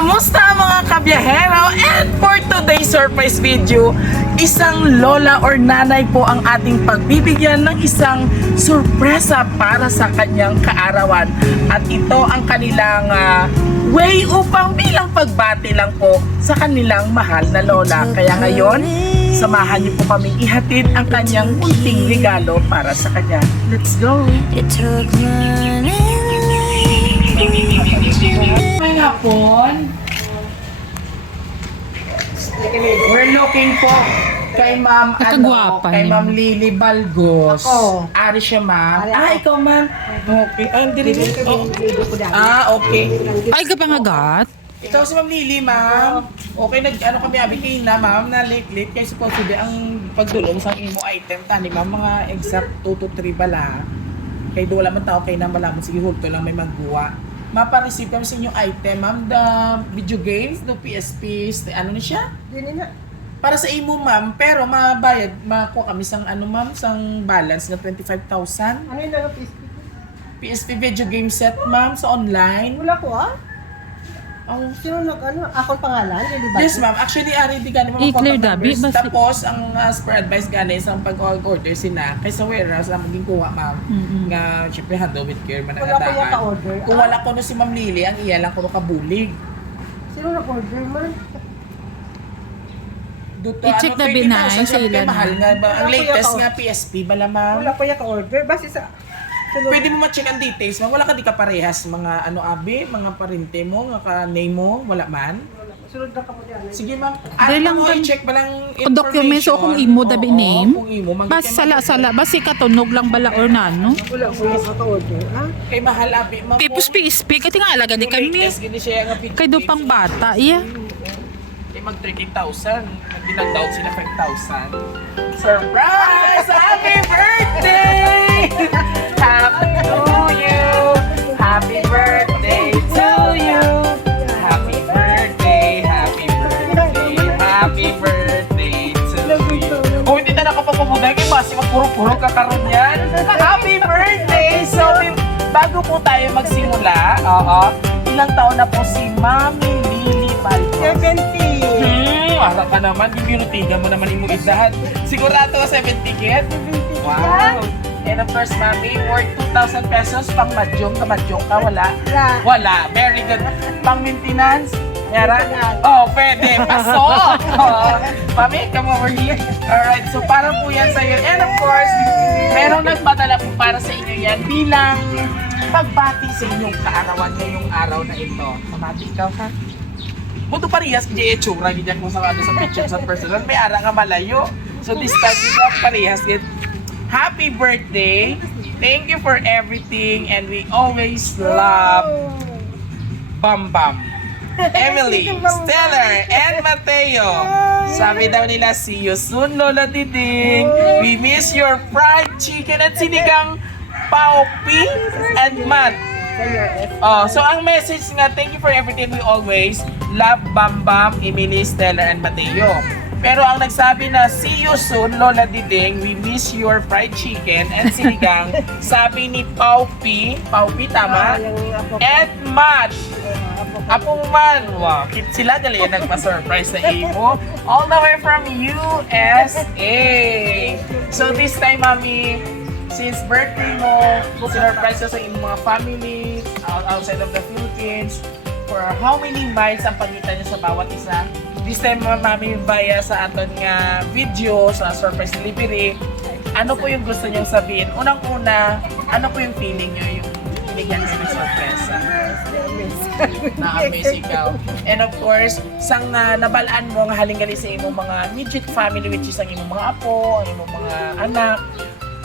Kamusta mga kabiyahero? And for today's surprise video, isang lola or nanay po ang ating pagbibigyan ng isang sorpresa para sa kanyang kaarawan. At ito ang kanilang way upang bilang pagbati lang po sa kanilang mahal na lola. Kaya ngayon, samahan niyo po kami ihatid ang kanyang munting regalo para sa kanya. Let's go! May hapon. We're looking po kay Ma'am kay Ma'am Lily Balgos. Ako. Ari siya, Ma'am. Ikaw, Ma'am. Okay. Okay. Ay, ka pangagat? Ito si Ma'am Lily, Ma'am. Okay, kami abikin na, Ma'am, na late kay supposedly ang pagdulong sa imo item tani, Ma'am, mga exact 2 to 3 bala. Kay do wala man tao kay na malaman sige hulto lang may magguwa. Mapa-receive kami sa inyong item, Ma'am, the video games, the PSPs, ano na siya? Dili na. Para sa imo, Ma'am, pero mabayad, makuha kami sang Ma'am, sang balance na 25,000. Ano yung mga PSP? PSP video game set, Ma'am, sa online. Wala ko Sino akong pangalan? Yes, Ma'am. Actually, ari di gani mga I-clear contact dabi, numbers. basta- Tapos, ang as per advice gani isang pag-order sina kaysa warehouse lang maging kuha, Ma'am. Nga, syempre, handle with care man ang Wala ko yung adaan. ka-order. Kung wala ko no si Ma'am Lily, ang iya lang ko no kabulig. Sino nag-order man? Duto, I-check na binay sa syempre, ilan, mahal nga ba? Ang Wala ko yung latest ka-order. nga PSP, bala, Ma'am. Wala ko yung ka-order. Basta sa... Pwede mo ma-check ang details, Ma'am. Wala ka di ka parehas, mga abi, mga parente mo, nga ka-name mo, wala man. Sunod na ka mo dyan. Sige, Ma'am. Dahil lang mo, kan- i-check ba lang Kung documents o kung imo dabi Oo, name? kung imo. Bas sala-sala, basi katunog lang bala or nano? Wala ko yung ka-order. Kay mahal abi, Ma'am. Tipos PSP, kati nga alaga di kami. Gini siya nga video Kay do games. pang bata, iya. Kay mag 13,000. Nag-down sila 5,000. Surprise! Happy birthday! Happy to you! Happy birthday to you! Happy birthday! Happy birthday! Happy birthday to you! Kung hindi na nakapagpapuday kay Masi, magpuro-puro kakaroon yan. Happy birthday! So, bago po tayo magsimula, ilang taon na po si Mami Lily Balgos? 70. Ara ka naman, ibinutigan mo naman imong idahan. Sigurado 70 kit? Wow! And of course, Mami, worth 2,000 pesos pang madyong ka, wala? Wala. Wala, very good. Pang maintenance? Yara? Oh, pwede. Pasok! Mami, come over here. Alright, so para po yan sa'yo. And of course, merong nagpadala po para sa inyo yan bilang pagbati sa inyong kaarawan ngayong araw na ito. Mamati ikaw, ha? Buto parehas kaya itsura ganyan kung sa picture sa personal. May ara nga malayo. So this time, parehas din. Happy birthday! Thank you for everything and we always love Bam Bam, Emily, Stellar, and Mateo. Sabi daw nila, see you soon, Lola Diding. We miss your fried chicken at sinigang paupi and mat. So ang message nga, thank you for everything, we always love Bam Bam, Emily, Stellar, and Mateo. Pero ang nagsabi na, see you soon, Lola Diding, we miss your fried chicken and sinigang, sabi ni Paupi, tama? And Matt, Apong Man, wow, sila dali yan nagpa-surprise na imo, all the way from USA. So this time, Mami, since birthday mo, sinurprise ka sa inyong mga family outside of the Philippines, for how many miles ang pagitan niyo sa bawat isa? This time, Mami, via sa aton nga video, sa surprise delivery, ano po yung gusto niyong sabihin? Unang-una, ano po yung feeling niyo yung binigyan sa sorpresa? Na-amaze ikaw. And of course, sang nabalaan mo nga halingali sa imong mga immediate family, which is ang imong mga apo, ang imong mga anak,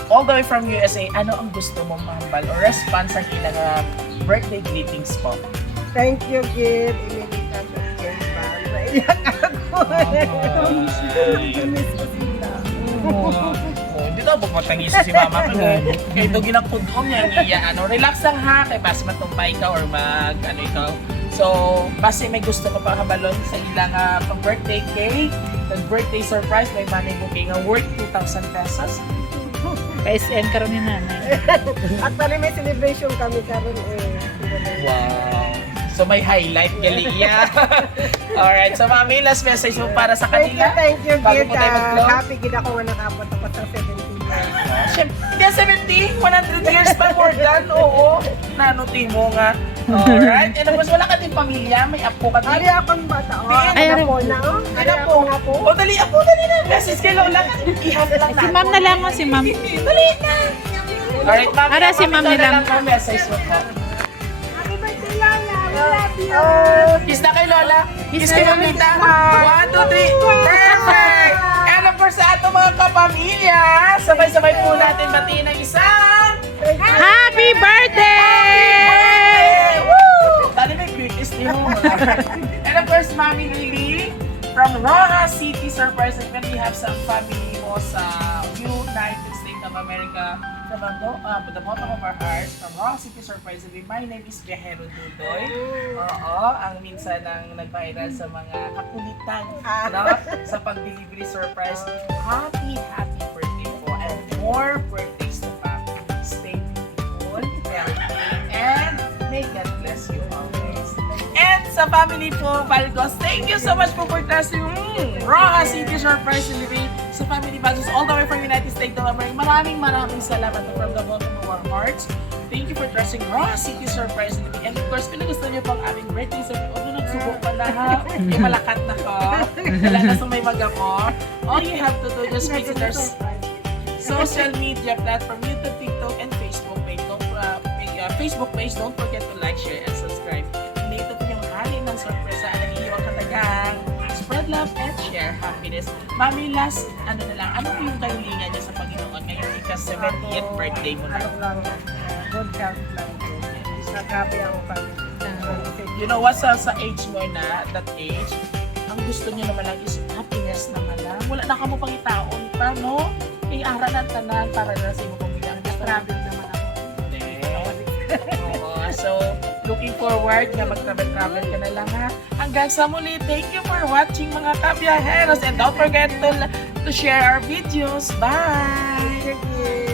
all the way from USA, ano ang gusto mong mahambal or response ang ilang birthday greetings po? Thank you, Gid. Imeditan sa Iyak ako. Hindi daw magmatangis si mama ko. Kaya ito ginakudom niya. Relax lang ha. Kaya basi matumpay ka or ikaw. So, basi may gusto ka pang habalon sa ilang pang birthday cake, the birthday surprise, may money booking nga worth 2,000 pesos. PSN karon ni nanay. Actually, may celebration kami karon Wow. So may highlight gali iya. Alright, so mami, last message mo para sa Thank kanila. you, Bago kid. po tayo mag-close. Happy gid ako nga nakabot ako sa 17 years. Siyempre, hindi 70, 100 years pa more than, oo. Nanuti mo nga. Alright, and of course, wala ka din pamilya, may apo ka Ari din. akong bata. Oh, Ay, ano po na? Ari akong apo. O, dali, apo, dali na. Message kay Lola. Ihap lang Si ma'am na lang mo, si ma'am. Dali na. Alright, ma'am. Ara, si ma'am ikaw na lang. ang message mo po. Happy birthday, Lola. We love you. Kiss na kay Lola. Kiss kay na. Mamita. 1, 2, 3. Perfect! And of course, sa ato mga kapamilya, sabay-sabay po natin batiin ng isang Happy birthday! Woo! Dali may quickest din mo. And of course, Mami Lily from Roja City Surprise. And we have some family mo sa United States of America. From the bottom of our hearts, from Roja City Surprise. My name is Viajero Dudoy. Oo, ang minsan ang nag-viral sa mga kakulitan no? Sa pag-delivery surprise. Happy birthday po and more birthdays to come. Stay beautiful, healthy, and may God bless you always. And sa family po, Valgos, thank you so much po for trusting Roja City Surprise Delivery sa family Valgos all the way from United States of America. Maraming salamat from the bottom of our hearts. Thank you for trusting Roja City Surprise Delivery. And of course, kung nagustuhan niyo po ang aming birthday surprise, huwag na nagsubo pa na ha. Yung malakat na ko. Wala na sa may magamo. All you have to do, just visit our social media platform, YouTube, TikTok, and Facebook page. Facebook page, don't forget to like, share, and subscribe. And ito po yung hali ng sorpresa na nag-iiwang katagang spread love and share happiness. Mami, last, ano po yung kahilingan niya sa Panginoon ngayong ika-70th birthday mo na? Ano lang, good health lang. Nag-happy ako kami. You know what, sa age mo na, that age, ang gusto niya naman lang is happiness naman lang. Wala na ka mo pang itaon pa, no? Ara ng tanan para na sa imo pamilya. Travel naman ako. Oo, so, looking forward na mag-travel ka na lang ha. Hanggang sa muli, thank you for watching mga kabiyaheros and don't forget to share our videos. Bye! Thank you.